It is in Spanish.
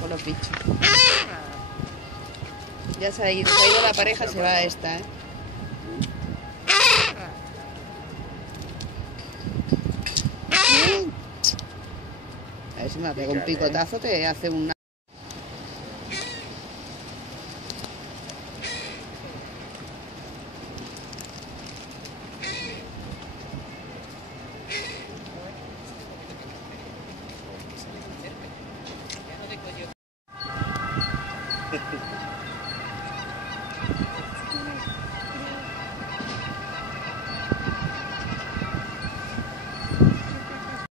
con los bichos. Ya se ha ido la pareja, se va esta, ¿eh? A ver si me pega un picotazo, te hace una...